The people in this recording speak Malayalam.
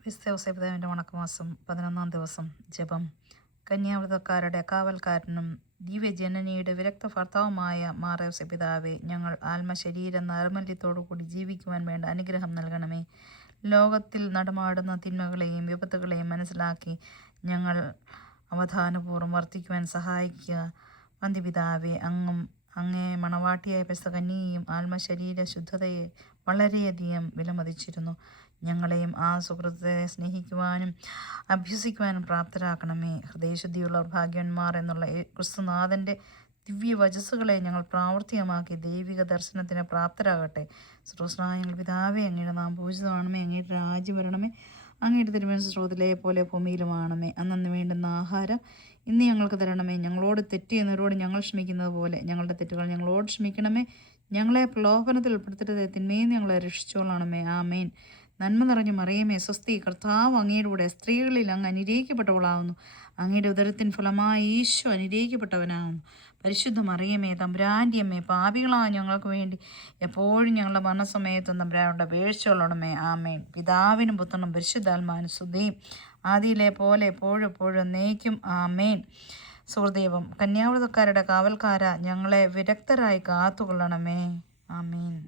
വിസ്തവസപിതാവിൻ്റെ വണക്കമാസം 11-ാം ദിവസം ജപം. കന്യാവ്രതക്കാരുടെ കാവൽക്കാരനും ദിവ്യജനനിയുടെ വിരക്ത ഭർത്താവുമായ മാറയോസപിതാവെ, ഞങ്ങൾ ആത്മശരീര നൈർമല്യത്തോടുകൂടി ജീവിക്കുവാൻ വേണ്ട അനുഗ്രഹം നൽകണമേ. ലോകത്തിൽ നടമാടുന്ന തിന്മകളെയും വിപത്തുകളെയും മനസ്സിലാക്കി ഞങ്ങൾ അവധാനപൂർവ്വം വർത്തിക്കുവാൻ സഹായിക്കുക. വന്ധ്യപിതാവെ, അങ്ങേ മണവാട്ടിയായ പെസകന്യയും ആത്മശരീര ശുദ്ധതയെ വളരെയധികം വിലമതിച്ചിരുന്നു. ഞങ്ങളെയും ആ സുഹൃത്തെ സ്നേഹിക്കുവാനും അഭ്യസിക്കുവാനും പ്രാപ്തരാക്കണമേ. ഹൃദയശുദ്ധിയുള്ളവർ ഭാഗ്യവാന്മാർ എന്നുള്ള ക്രിസ്തുനാഥൻ്റെ ദിവ്യവചസ്സുകളെ ഞങ്ങൾ പ്രാവർത്തികമാക്കി ദൈവിക ദർശനത്തിന് പ്രാപ്തരാകട്ടെ. സ്രോതസ്സായ ഞങ്ങൾ പിതാവേ, അങ്ങയുടെ നാം പൂജിതമാണമേ. അങ്ങയുടെ രാജ്യം വരണമേ. അങ്ങയുടെ തിരുമനസ്സ് സ്രോതത്തിലെ പോലെ ഭൂമിയിലുമാണമേ. അന്നു വേണ്ടുന്ന ആഹാരം ഇന്ന് ഞങ്ങൾക്ക് തരണമേ. ഞങ്ങളോട് തെറ്റ് ചെയ്യുന്നവരോട് ഞങ്ങൾ ക്ഷമിക്കുന്നത് പോലെ ഞങ്ങളുടെ തെറ്റുകൾ ഞങ്ങളോട് ക്ഷമിക്കണമേ. ഞങ്ങളെ പ്രലോഭനത്തിൽ ഉൾപ്പെടുത്തരുതേ, തിന്മയിൽ ഞങ്ങളെ രക്ഷിച്ചോളണമേ. ആമേൻ. നന്മ നിറഞ്ഞു മറിയമേ, സ്വസ്തി, കർത്താവ് അങ്ങയുടെ കൂടെ, സ്ത്രീകളിൽ അങ്ങ് അനുഗ്രഹിക്കപ്പെട്ടവളാവുന്നു. അങ്ങയുടെ ഉദരത്തിൻ ഫലമായി ഈശോ അനുഗ്രഹിക്കപ്പെട്ടവനാകുന്നു. പരിശുദ്ധ മറിയമേ, തമ്പുരാൻ്റെ അമ്മേ, പാപികളായ ഞങ്ങൾക്ക് വേണ്ടി എപ്പോഴും ഞങ്ങളുടെ മരണസമയത്തും തമ്പുരാനോട് അപേക്ഷിച്ചോളണമേ. ആമേൻ. പിതാവിനും പുത്രനും പരിശുദ്ധാത്മാവിനും സ്തുതിയും ആദിയിലെ പോലെ എപ്പോഴും എന്നേക്കും. ആമേൻ. സുഹൃദേവം. കന്യാവ്രതക്കാരുടെ കാവൽക്കാര, ഞങ്ങളെ വിരക്തരായി കാത്തുകൊള്ളണമേ. ആമേൻ.